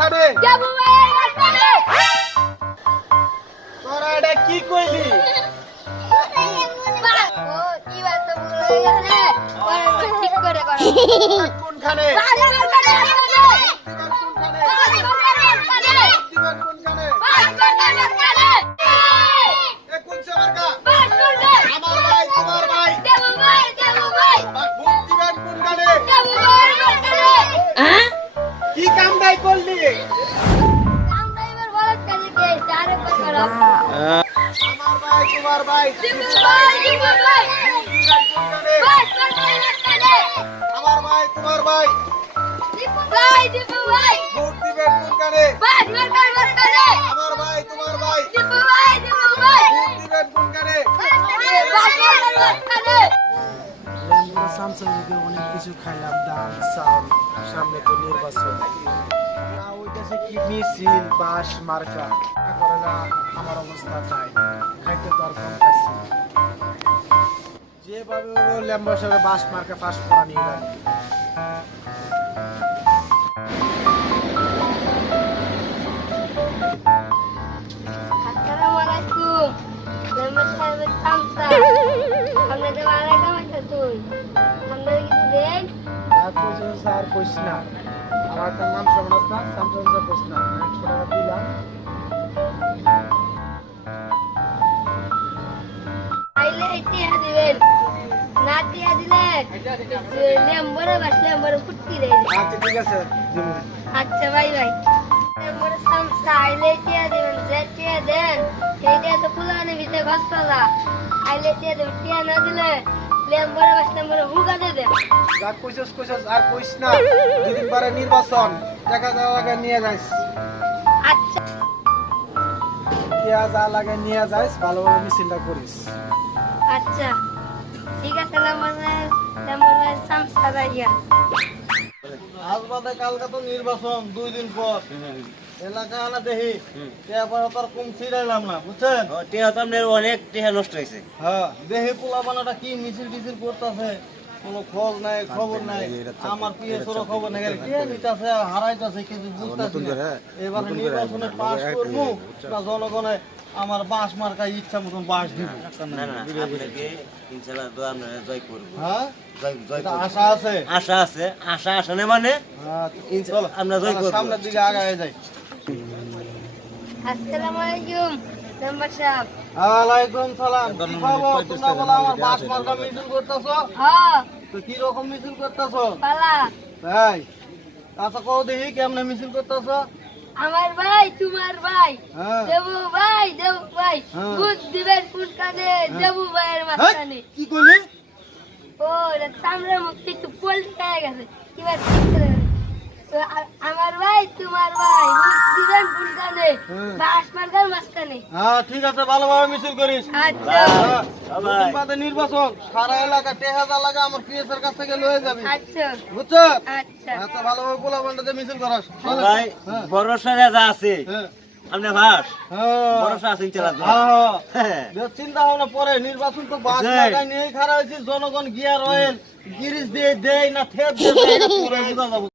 কোনখানে দেবু ভাইয়ের মাঝখানে। তোরা এটা কি কইলি ও কি বাত তো ভুল হয়ে গেছে, পরে ঠিক করে করো। কোনখানে বাড়ির মাঝখানে মাঝখানে। কোনখানে বাড়ির মাঝখানে। দিবেন কোনখানে বাড়ির মাঝখানে। এ কোন সামারকা বাড়ির মাঝখানে। আমার ভাই তোমার ভাই দেবু ভাই, দেবু ভাই, ভোট দিবেন কোনখানে দেবু ভাইয়ের মাঝখানে। কি কামটাই করলি কাম ড্রাইভার বলত কাজে কে চারে করো। আমার ভাই তোমার ভাই দেবু ভাই, দেবু ভাই, কোনখানে বাড়ির মাঝখানে। আমার ভাই তোমার ভাই দেবু ভাই, দেবু ভাই, ভোট দিবেন কোনখানে বাড়ির মাঝখানে। আমার ভাই তোমার ভাই দেবু ভাই, দেবু ভাই, ভোট দিবেন কোনখানে বাড়ির মাঝখানে। স্যামসাং থেকে অনেক কিছু খাইলাম, ডাল চাল, সামনে তো নির্বাচন না ওইটাছে কি মিছিল বাস মার্কা করে না, আমার অবস্থা তাই খাইতে তো আর কম খাইছি যেভাবে ল্যাম্বা সাথে বাস মার্কা ফাঁস করা নিয়ে গেল। আসসালামু আলাইকুম। মেম্বার সাহেবের চামচা। আপনাদের ওয়ালাইকুম আসসালাম। আপনাদের কিছু দেন? আর কইছো স্যার কইস না, আমার তার নাম শ্রবণ না, স্যামসাং স্যার কইস না, 900 টাকা দিলাম। আইলে টিয়া দিবেন। না টিয়া দিলে লেম্বরে বাসলে লেম্বরে ফুটকি দেয়। আচ্ছা ঠিক আছে দিমু। আচ্ছা ভাই ভাই। লেম্বরে চামচা আইলে টিয়া দিবেন। যে টিয়া দেন সেইটা তো পুলানে ভিতরে ঘসপালা। আইলে টিয়া দেবেন। টিয়া না দিলে লেম্বরে বাসলে লেম্বরে হুগা দিয়ে দেন। যা কইছস কইছস আর কইস না, দুদিন পরে নির্বাচন টাকা দেওয়া লাগে নিয়ে যাইস, আচ্ছা টিয়া যা লাগে নিয়ে যাইস, ভালোভাবে মিছিলটা করিস। আচ্ছা ঠিক আছে লেম্বরে চামচা রাইয়া। আজ বাদে কালকে তো নির্বাচন 2 দিন পর এলাকা আনা দেখি তারপর তার কম ছিড়াইলাম না বুঝছেন টিহা তো আপনার অনেক টিহা নষ্ট হয়েছে। হ্যাঁ দেখি পোলা বানাটা কি মিছিল টিছিল করতেছে কোনো খোঁজ নাই খবর নাই আমার পিএসওর খবর নাই কে নিতেছে হারাইতেছে কিছু বুঝতেছি না এবার নির্বাচনে পাস করবো না জনগণে আমার বাস মার্কা ইচ্ছা মতন বাস দিব না না আপনাকে ইনশাআল্লাহ তো আমরা জয় করব। হ্যাঁ জয় এটা করব। আশা আছে আশা আছে, আশা আসনে মানে চলো আমরা জয় করব। সামনের দিকে আগায় যাই আসসালামু আলাইকুম মেম্বার সাহেব। ওয়ালাইকুম সালাম কি খবর তোমরা বলো আমার বাস মার্কা মিছিল করতেছো হ্যাঁ তো কি রকম মিছিল করতেছো পালা। ভাই আচ্ছা কও দেখি কেমনে মিছিল করতেছো আমার ভাই তোমার ভাই হ্যাঁ দেবু ভাই, দেবু ভাই হ্যাঁ। বুঝ দিবেন কোনখানে দেবু ভাইয়ের মাঝখানে। কি কইলি ও এটা চামড়ার মুখ একটু পোল্টে খেয়ে গেছে কিবার ঠিক করে গেছে। তো আমার ভাই তোমার ভাই বুঝ দিবেন কোনখানে হ্যাঁ। বাস মার্কার মাঝখানে। হ্যাঁ ঠিক আছে ভালোভাবে মিছিল করিস আচ্ছা হ্যাঁ, দুদিন বাদে নির্বাচন সারা এলাকা 10,000 লাগা আমার পিএসের কাছ থেকে লয়ে যাবি আচ্ছা বুঝছো আচ্ছা আচ্ছা ভালোভাবে পোলা বান্ডাতে মিছিল করাস চলো। ভাই হ্যাঁ ভরসা যা আছে হ্যাঁ আপনার ভাস হ্যাঁ ভরসা আছে ইনশাআল্লাহ। হ্যাঁ হ্যাঁ চিন্তা ভাবনা পরে নির্বাচন তো বাস আছে। লাগাই নিয়ে খারাপ হয়েছে জনগণ গিয়ার অয়েল গিরিশ দিয়ে দেয় না থেপ দিয়ে দেয় এটা পরে বোঝা যাবো